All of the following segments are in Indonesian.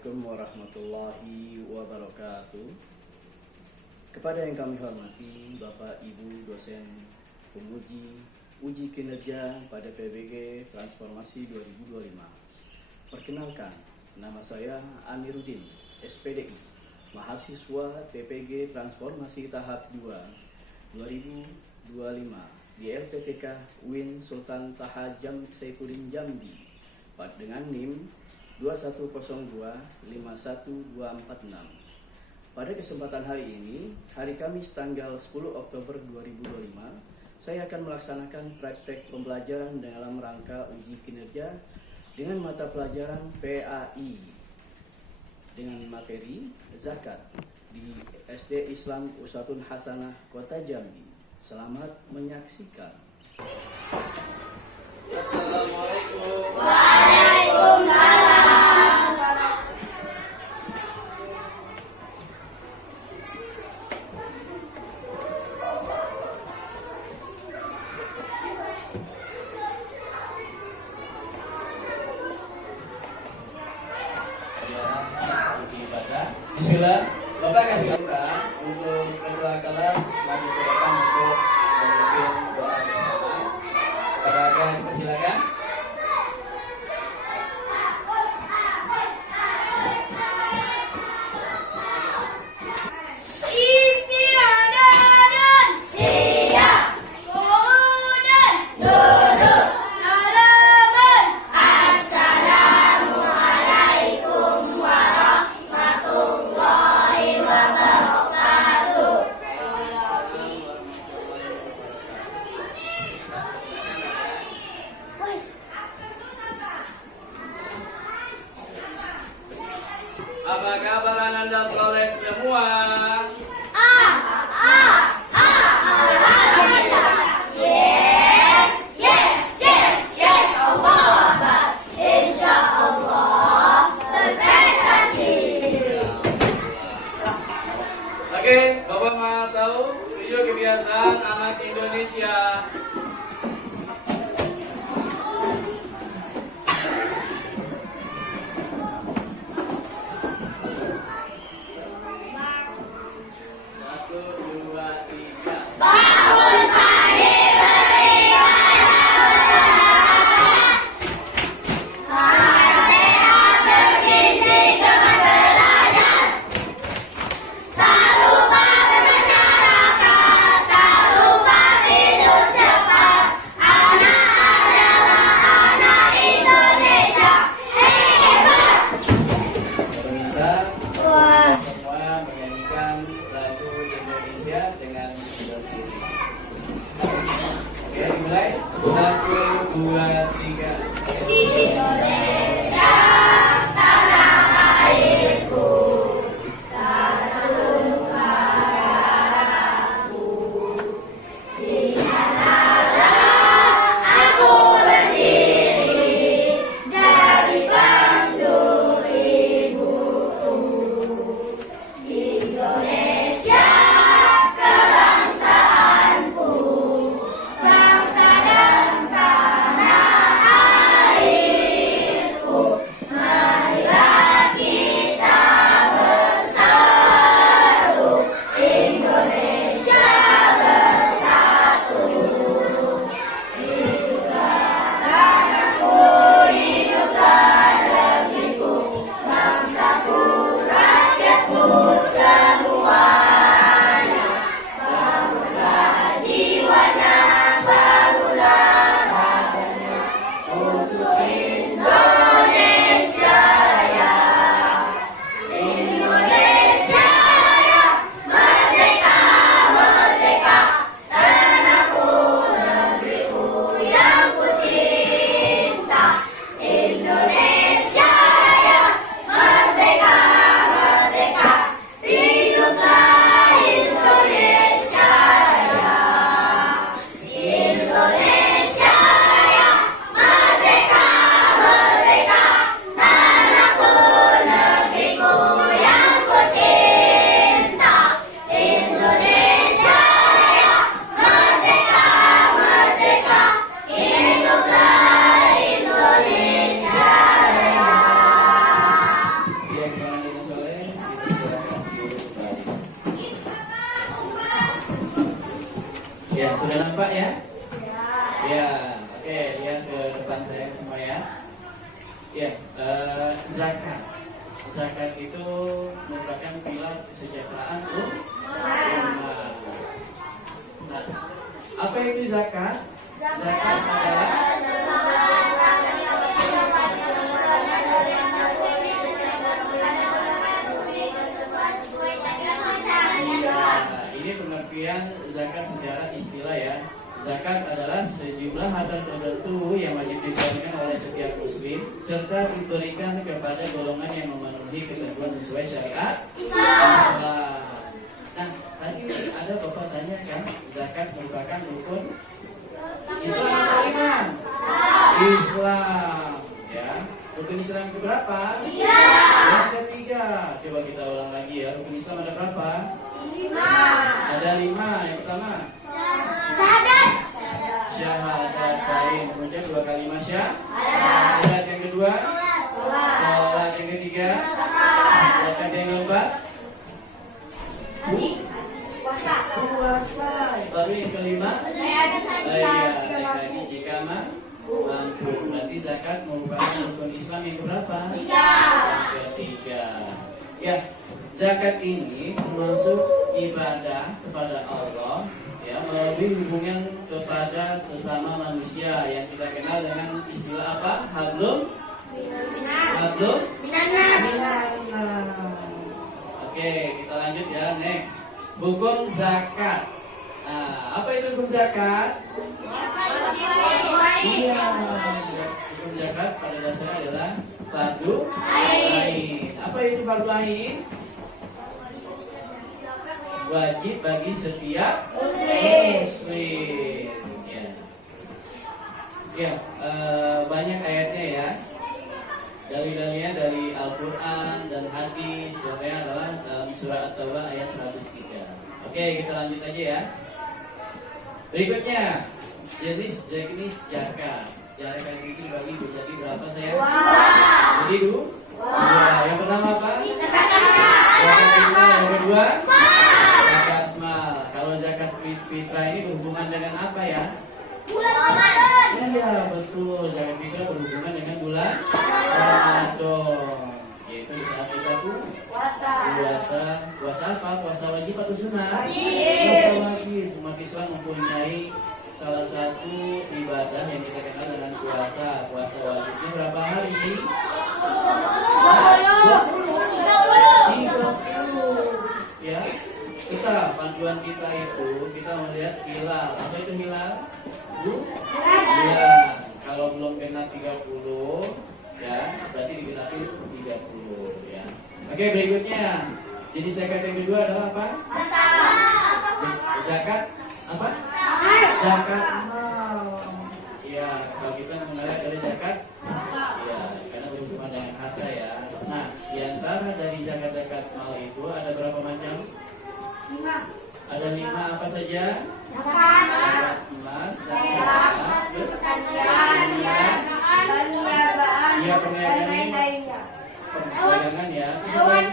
Assalamualaikum warahmatullahi wabarakatuh. Kepada yang kami hormati Bapak Ibu dosen penguji uji kinerja pada PBG Transformasi 2025. Perkenalkan, nama saya Amiruddin, SPDI, mahasiswa TPG Transformasi Tahap 2 2025 di LPTK UIN Sultan Taha Saifuddin Jambi dengan NIM 210251246. Pada kesempatan hari ini, hari Kamis tanggal 10 Oktober 2025, saya akan melaksanakan praktek pembelajaran dalam rangka uji kinerja dengan mata pelajaran PAI dengan materi zakat di SD Islam Uswatun Hasanah Kota Jambi. Selamat menyaksikan. Assalamualaikum. Waalaikumsalam. Bismillah, Bapak kasih untuk ketua kelas maju ke depan untuk memimpin doa bersama. Silakan, persilakan. Apa kabar Anda soleh semua? Alhamdulillah. Yes. Allah. Insya Allah berprestasi. Oke, Bapak mau tahu video kebiasaan anak Indonesia. Semua menyanyikan lagu Indonesia dengan berdiri. Oke, dimulai. 1, 2, 3. Indonesia, tanah airku, tanah darahku. Di sanalah aku berdiri dari panggung ibuku. Indonesia, kebangsaanku, bangsa dan tanah nampak ya? Ya, oke, lihat ke depan saya semua ya. Ya, zakat. Zakat itu merupakan pilar kesejahteraan umat. Nah, apa itu zakat? Zakat adalah ini pengertian zakat secara istilah ya. Zakat adalah sejumlah harta tertentu yang wajib diberikan oleh setiap muslim serta diberikan kepada golongan yang memenuhi ketentuan sesuai syariat Islam. Nah, tadi ada bapak tanya kan, zakat merupakan rukun Islam atau iman? Islam, ya. Rukun Islam itu berapa? Yang ketiga. Coba kita ulang lagi ya. Rukun Islam ada berapa? 5. Ada 5. Yang pertama syahadatain, kemudian 2 kalimat syahadat. Yang kedua salat. Yang ketiga zakat. Yang keempat puasa. Baru yang kelima haji jika mampu. Berarti zakat merupakan rukun Islam yang berapa? 3. Yang ketiga. Ya, zakat ini termasuk ibadah kepada Allah ya, melalui hubungan kepada sesama manusia yang kita kenal dengan istilah apa? Hablum Minas. Oke, kita lanjut ya, next. Hukum zakat. Nah, apa itu hukum zakat? Iya, hukum zakat pada dasarnya adalah fardu ain. Apa itu fardu ain? Wajib bagi setiap muslim. Ya, banyak ayatnya ya. Dalil-dalilnya dari Al-Quran dan hadis. Contohnya adalah dalam surah At-Taubah ayat 103. Oke, kita lanjut aja ya. Berikutnya, jenis zakat. Zakat itu dibagi menjadi berapa saya? Jadi dua. Yang pertama apa? Zakat fitrah. Yang kedua zakat mal. Kalau zakat fitrah ini berhubungan dengan apa ya? Bulan Ramadan. Iya, betul. Zakat fitrah berhubungan dengan bulan Ramadan. Yaitu di saat kita puasa apa? Puasa wajib atau sunnah? Puasa wajib. Umat Islam mempunyai salah satu ibadah yang kita kenal dengan puasa. Puasa wajibnya berapa hari? 30. Ya. Kita panduan kita itu kita melihat hilal. Apa itu hilal? Bulan. Kalau belum genap 30 ya, berarti digenapi 30 ya. Oke, berikutnya. Jadi zakat yang kedua adalah apa? Zakat apa? Zakat mal. Iya, kalau kita mengalir dari zakat, ya, karena berhubungan dengan harta ya. Nah, di antara dari zakat mal itu ada berapa macam? 5. Ada 5 apa saja? Zakat emas, zakat perdagangan ya. Hewan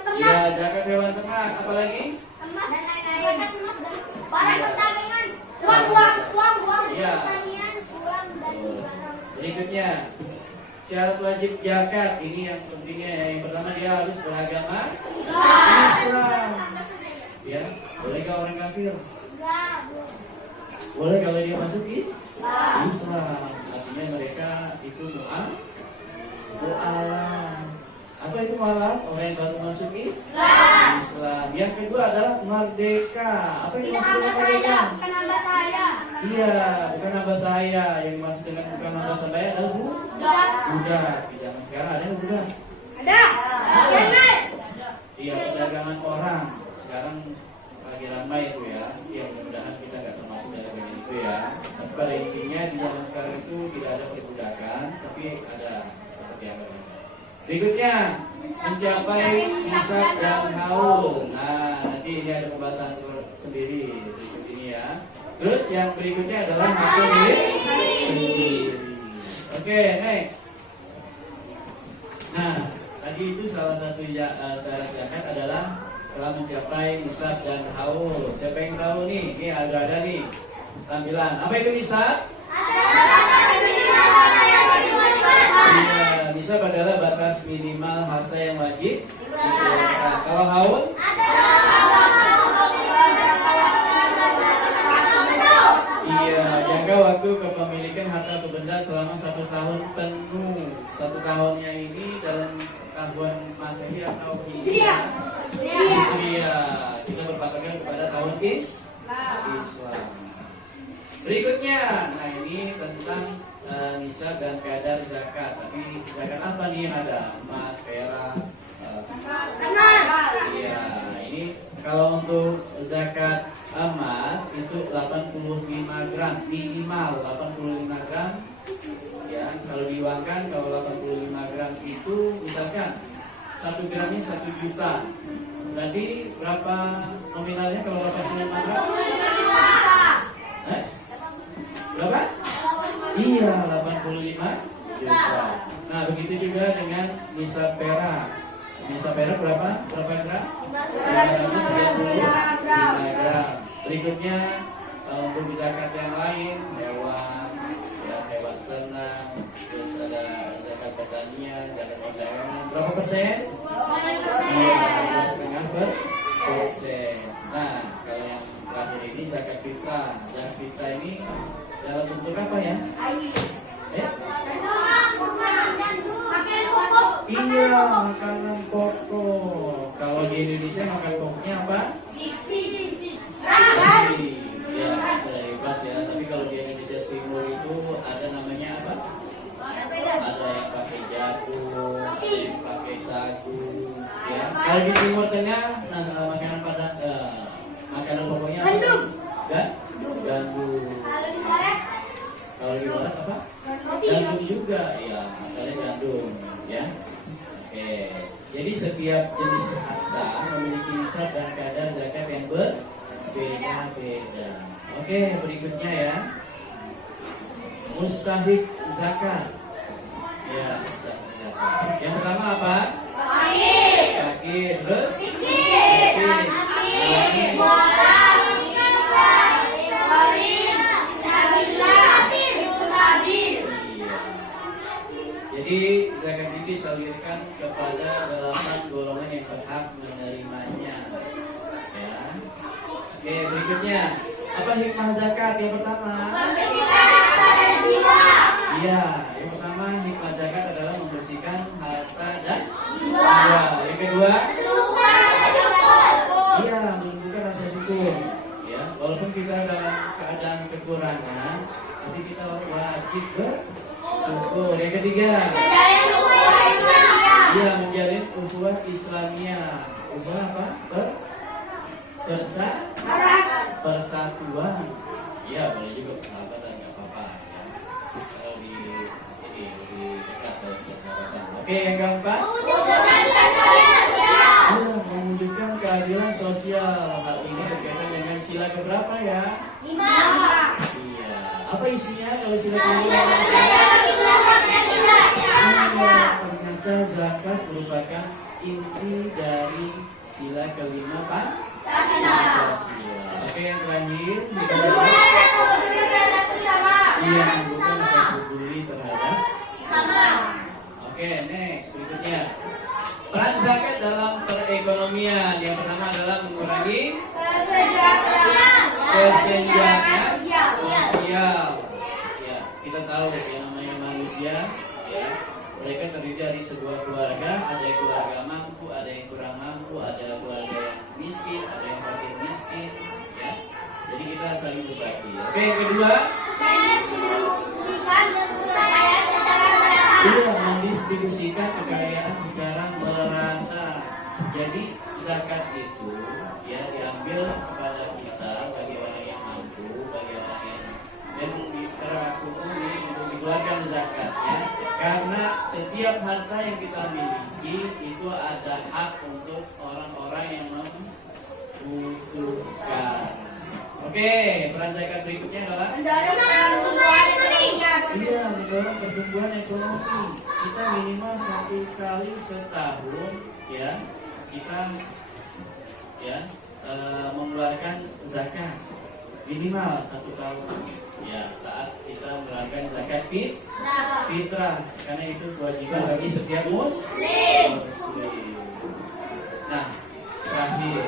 ternak. Ya, zakat hewan ternak. Apalagi? Emas dan lain-lain. Barang perdagangan. Uang. Iya. Pertanian, uang dan Berikutnya, syarat wajib zakat. Ini yang pentingnya. Yang pertama dia harus beragama Islam. Ya, bolehkah orang kafir? Boleh kalau dia masuk Islam. Artinya mereka itu mu'alaf. Apa itu mu'alaf? Orang yang baru masuk Islam. Yang kedua adalah merdeka. Apa itu maksud merdeka? bukan hamba saya. Iya, bukan hamba saya. Yang dimaksud dengan bukan hamba saya adalah budak. Di zaman sekarang ada yang budak. Ada. Iya, perdagangan orang. Sekarang lagi ramai itu ya. Ya, mudah-mudahan kita nggak termasuk dalam bagian itu ya. Tapi pada intinya di zaman sekarang itu tidak ada perbudakan, tapi ada seperti apa namanya. Berikutnya, mencapai nisab dan haul. Nah, nanti ini ada pembahasan sendiri berikut ini ya. Terus yang berikutnya adalah makan sendiri. Oke, next. Nah, tadi itu salah satu syarat zakat adalah telah mencapai nisab dan haul. Siapa yang tahu nih? Ini ada nih. Tampilan. Apa itu nisab? Iya, nisab adalah batas minimal harta yang wajib. Nah, kalau haul? Iya, jangka waktu kepemilikan harta atau benda selama 1 tahun penuh. 1 tahunnya ini dalam tahun Masehi atau Hijriah? Hijriah. Kita berpatokan kepada tahun Islam. Berikutnya, nah ini tentang nisab dan kadar zakat. Tapi zakat apa nih yang ada? Emas, perak. Iya, ini kalau untuk zakat emas itu 85 gram minimal 85 gram. Ya, kalau diuangkan kalau 85 gram itu misalkan 1 gramnya 1 juta. Berarti berapa nominalnya kalau 85 gram? Berapa? Iya, 85 juta. Nah, begitu juga dengan nisab perak. Nisab perak berapa? Berapa gram? 395 gram. Berikutnya untuk zakat yang lain, hewan, ya, hewan ternak, terus ada zakat pertanian, zakat perdagangan. Berapa persen? 12,5%. Nah, kalau yang terakhir ini zakat fitrah. Zakat fitrah ini dalam bentuk apa ya? Iya, makanan pokok. Kalau di Indonesia makan pokoknya apa? Ya, sudah bebas ya. Tapi kalau di Indonesia Timur itu ada namanya apa? Ada yang pakai jagung, ada yang pakai sagu. Ya. Kalau di Timur Tengah, nah makanan pada makanan pokoknya apa? Gandum. Kalau di barat apa? Gandum juga, ya. Asalnya gandum, ya. Oke. Jadi setiap jenis harta memiliki nisab dan kadar zakat yang berbeda-beda. Oke, berikutnya ya. Mustahik zakat. Ya, mustahik zakat. Yang pertama apa? Fakir. Terus? Miskin. Jadi zakat ini disalurkan kepada 8 golongan yang berhak menerimanya. Ya. Oke, berikutnya apa hikmah zakat? Yang pertama. Iya, yang pertama hikmah zakat adalah membersihkan harta dan jiwa. Yang kedua. Iya, menunjukkan rasa syukur. Ya, walaupun kita dalam keadaan kekurangan, tapi kita wajib bersyukur. Yang ketiga. Iya, menjalin ukhuwah Islamiyah. Ukhuwah apa? Persatuan. Iya, boleh juga persahabatan, nggak apa-apa. Ya. Kalau di dekat persahabatan. Oke, yang keempat. Menunjukkan keadilan sosial. Hal ini berkaitan dengan sila keberapa ya? 5. Iya. Apa isinya kalau sila keberapa? Ternyata zakat merupakan inti dari sila kelima Pancasila. Oke, yang terakhir. Iya, bukan satu peduli terhadap sesama. Oke, next berikutnya. Peran zakat dalam perekonomian. Yang pertama adalah mengurangi kesenjangan sosial. Ya, kita tahu yang namanya manusia, ya, mereka terdiri dari sebuah keluarga. Ada yang keluarga mampu, ada yang kurang mampu, ada keluarga yang miskin, ada yang fakir miskin. Ya, jadi kita saling berbagi. Oke, yang kedua. Iya, mendistribusikan kekayaan secara merata. Jadi zakat itu ya diambil kepada kita bagi orang yang mampu, bagi orang yang dan ini untuk dikeluarkan zakat ya. Karena setiap harta yang kita miliki itu ada hak untuk orang-orang yang membutuhkan. Oke, peran zakat berikutnya adalah mendorong pertumbuhan ekonomi. Kita minimal 1 kali setahun ya kita mengeluarkan zakat. minimal 1 tahun. Ya, saat kita menerapkan zakat fitrah, karena itu kewajiban bagi setiap muslim. Nah, terakhir,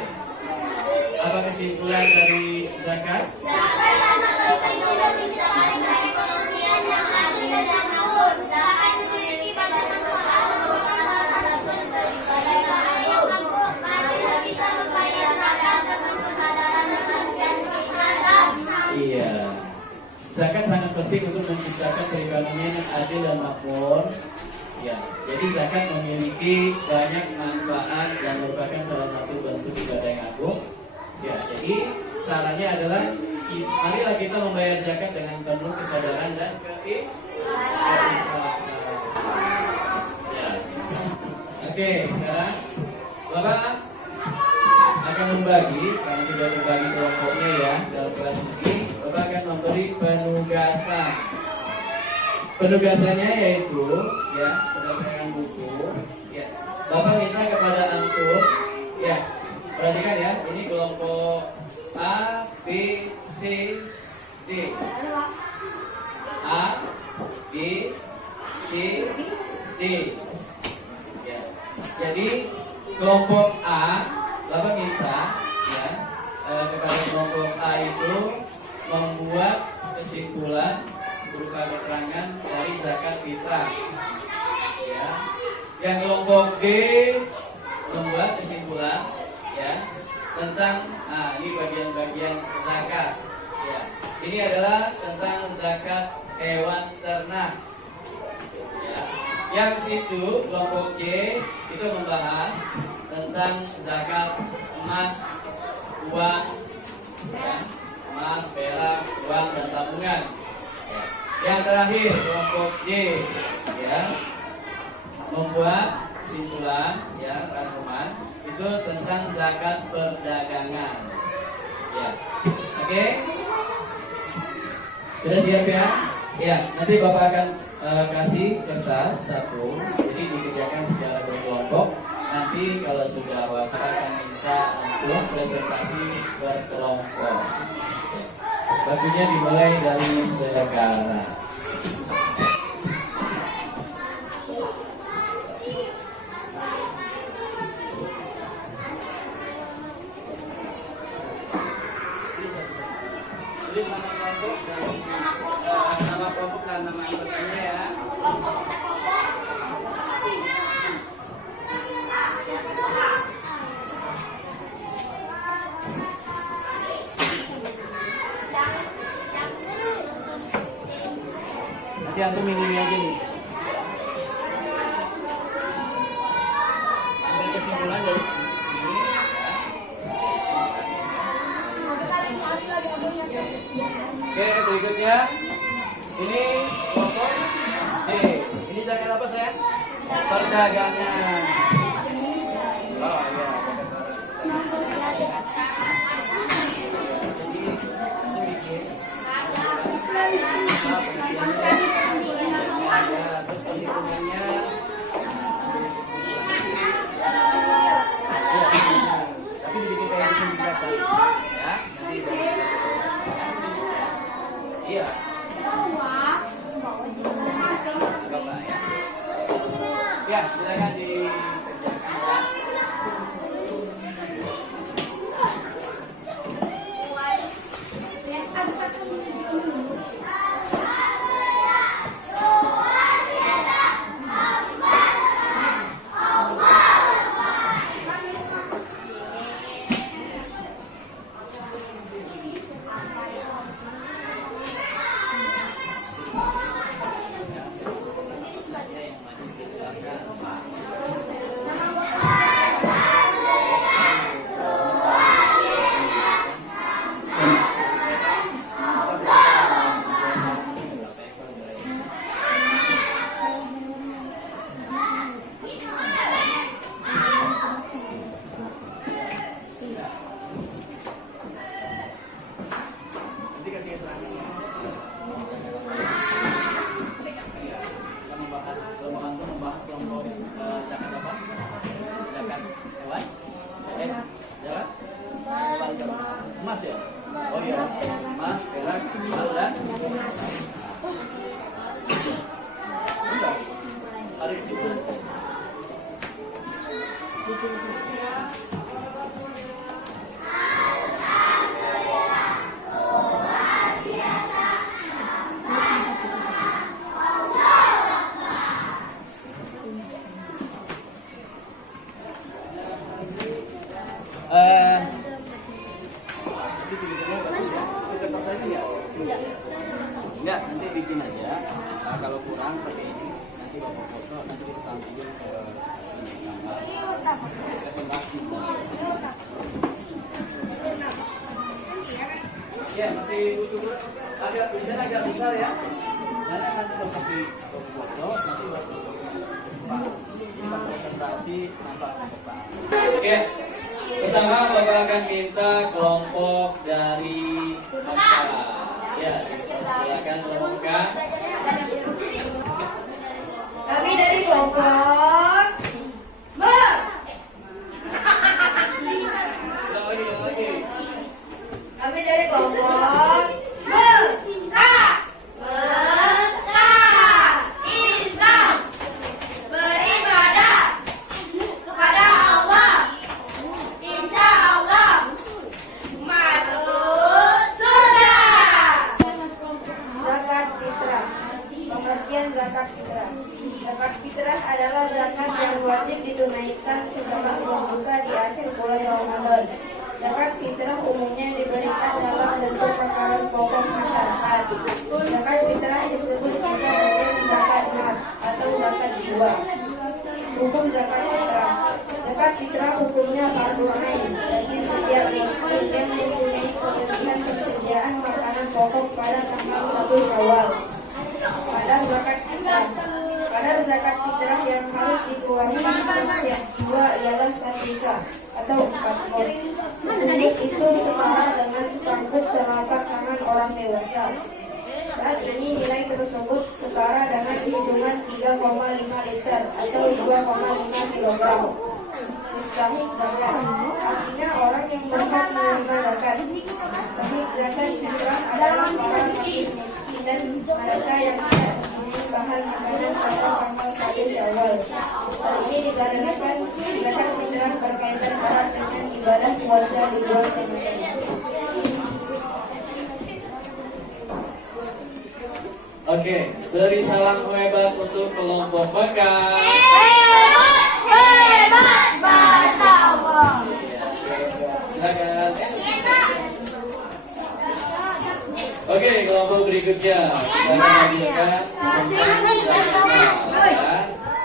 apa kesimpulan dari zakat? Zakat sangat berguna bagi perekonomian yang adil dan makmur. Zakat memiliki pandangan besar untuk salah satu daripada yang lain. Marilah kita membayar zakat dengan kesadaran dan keikhlasan. Iya. Zakat sangat penting untuk menciptakan perekonomian yang adil dan makmur. Ya, jadi zakat memiliki banyak manfaat dan merupakan salah satu bentuk ibadah yang agung. Ya, jadi sarannya adalah marilah kita membayar zakat dengan penuh kesadaran dan keikhlasan. Ya. Oke, sekarang Bapak akan membagi, karena sudah dibagi kelompoknya ya dalam kelas ini, Bapak akan memberi penugasan. Penugasannya yaitu ya berdasarkan buku. Ya, Bapak minta kepada antum ya perhatikan ya, ini kelompok A, B, C, D. A, B, C, D. Ya. Jadi kelompok A, Bapak minta ya kepada kelompok A itu membuat kesimpulan berupa keterangan dari zakat fitrah. Ya. Yang kelompok B membuat kesimpulan ya tentang ini bagian-bagian zakat. Ya. Ini adalah tentang zakat hewan ternak. Ya. Yang situ kelompok C itu membahas tentang zakat emas, uang, ya. Emas, perak, uang dan tabungan. Ya. Yang terakhir kelompok D ya membuat kesimpulan ya rangkuman itu tentang zakat perdagangan. Ya, oke. Sudah siap ya? Ya, nanti Bapak akan kasih kertas satu, jadi dikerjakan secara berkelompok. Nanti kalau sudah waktu akan minta untuk presentasi berkelompok. Ya. Waktunya dimulai dari sekarang. Tulis nama kelompok dan nama anggotanya ya. Nanti antum ini aja nih. Ambil kesimpulan dari sini. Oke, berikutnya ini kelompok D. Ini zakat apa saya? Perdagangan. Oh iya. Terus perhitungannya. Tapi dibikin kayak gitu juga ya. Iya. Bapak ya. Ya, silakan dikerjakan ya. Nanti tulisannya bagus ya. Kita pas aja ya. Enggak, nanti bikin aja. Nah, kalau kurang seperti ini, nanti bapak foto, nanti kita tampilin ke gambar presentasi. Ya, masih butuh agak tulisannya agak besar ya. Nanti bapak di foto, nanti bapak presentasi nampak bapak. Oke. Pertama, Bapak akan minta kelompok dari angka. Ya, silakan kelompokkan. Kami dari kelompok B. Kami dari kelompok B. Islam beribadah kepada Allah. Insya Allah masuk surga. Zakat fitrah. Pengertian zakat fitrah. Zakat fitrah adalah zakat yang wajib ditunaikan setelah berbuka di akhir bulan Ramadan. Zakat fitrah umumnya diberikan dalam bentuk makanan pokok masyarakat. Zakat fitrah disebut juga dengan zakat nas atau zakat jiwa. Hukum zakat fitrah. Zakat fitrah hukumnya fardu ain bagi setiap muslim yang mempunyai kelebihan persediaan makanan pokok pada tanggal 1 Syawal. Kadar zakat fitrah yang harus dikeluarkan ke setiap jiwa ialah 1 sa atau 4 pot. Setumpuk itu setara dengan setangkup telapak tangan orang dewasa. Saat ini nilai tersebut setara dengan hitungan 3,5 liter atau 2,5 kilogram. Mustahik zakat artinya orang yang berhak menerima zakat. Mustahik zakat fitrah adalah para fakir miskin dan mereka yang tidak mempunyai bahan makanan pada tanggal 1 Syawal. Hal ini dikarenakan zakat fitrah berkaitan erat dengan ibadah puasa di bulan Ramadan. Oke, beri salam hebat untuk kelompok Mekah. Hebat, Masya Allah. Silakan. Oke, kelompok berikutnya.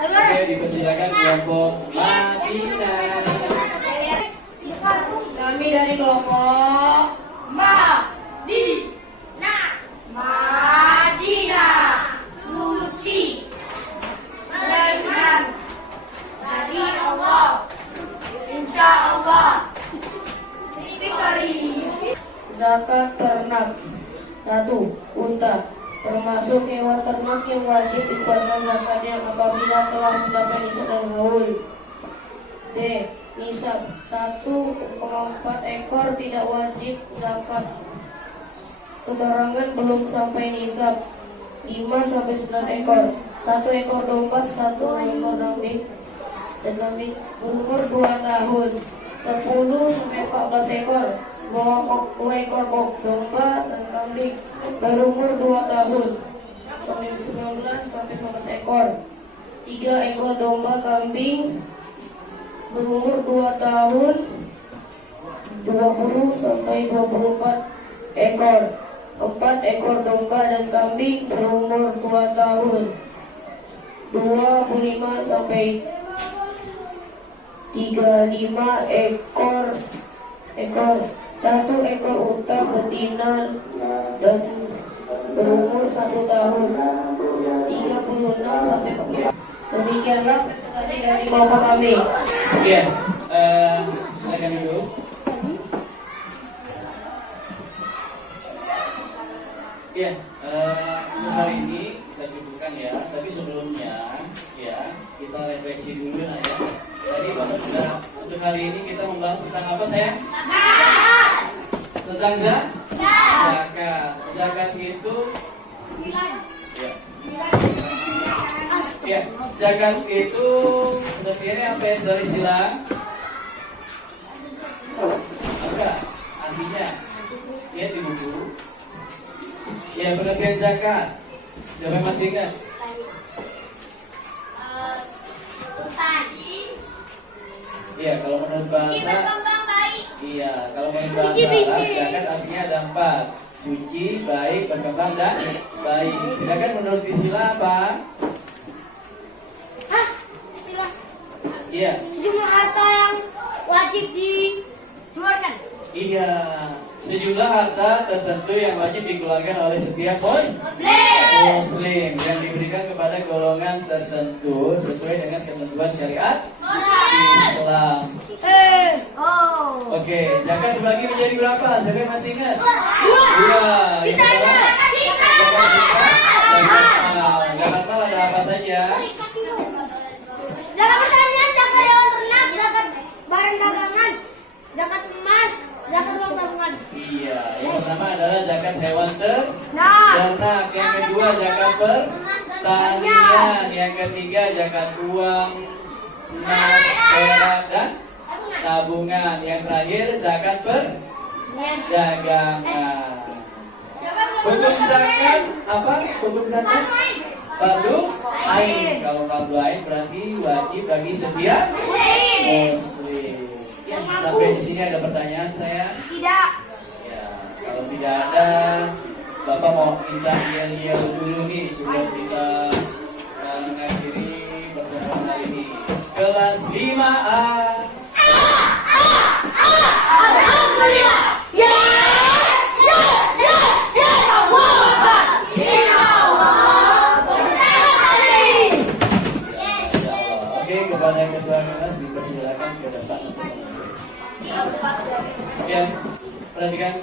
Oke, dipersilakan kelompok Madinah. Kami dari kelompok Madinah suci beriman dari Allah, insya Allah. Fitri. Zakat ternak, ratu, unta, termasuk hewan ternak yang wajib dikeluarkan zakatnya apabila telah mencapai nisab dan haul. D. Nisab 1,4 ekor tidak wajib zakat. Keterangan belum sampai nisab 5-9 ekor. 1 ekor domba, 1 ekor kambing dan kambing berumur 2 tahun. 10-14 ekor. 2 ekor domba dan kambing berumur 2 tahun. 19-15 ekor. 3 ekor domba kambing berumur 2 tahun. 20-24 ekor. 4 ekor domba dan kambing berumur 2 tahun. 25 sampai 35 ekor. 1 ekor unta betina dan berumur 1 tahun. 36 sampai 40. Demikianlah presentasi dari kelompok kami. Iya, silakan dulu. Iya, untuk hari ini kita cukupkan ya. Tapi sebelumnya, ya kita refleksi dulu lah ya. Tadi Bapak sudah untuk hari ini kita membahas tentang apa sayang? Tentang zakat. Zakat itu, ya, zakat itu terdiri apa ya dari sila? artinya? Lihat di buku. Ya, pengertian zakat. Siapa yang masih ingat? Iya, kalau menurut bahasa iya, kalau menurut bahasa Arab zakat artinya ada 4. Suci, baik, berkembang dan baik. Sedangkan menurut istilah apa? Iya. Jumlah harta yang wajib dikeluarkan. Iya, sejumlah harta tertentu yang wajib dikeluarkan oleh setiap muslim yang diberikan kepada golongan tertentu sesuai dengan ketentuan syariat Islam. Oke, zakat dibagi menjadi berapa? Siapa yang masih ingat? Dua. Yang pertama, zakat mal ada apa saja? Zakat pertanian, zakat hewan ternak, zakat barang dagangan, zakat emas, zakat uang tabungan. Iya, yang pertama adalah zakat hewan Nah, ternak, yang kedua zakat pertanian, yang ketiga zakat uang, emas, perak dan tabungan, yang terakhir zakat perdagangan. Hukum zakat apa? Hukum zakat fardu ain. Kalau fardu ain berarti wajib bagi setiap muslim. Ya, sampai di sini ada pertanyaan saya? tidak. Ya, kalau tidak ada, Bapak mau minta yel-yel dulu nih sebelum kita mengakhiri pertemuan hari ini. Kelas 5A. Alhamdulillah. Oke, kepada ketua kelas dipersilakan ke depan untuk mengakhiri. Ya, perhatikan.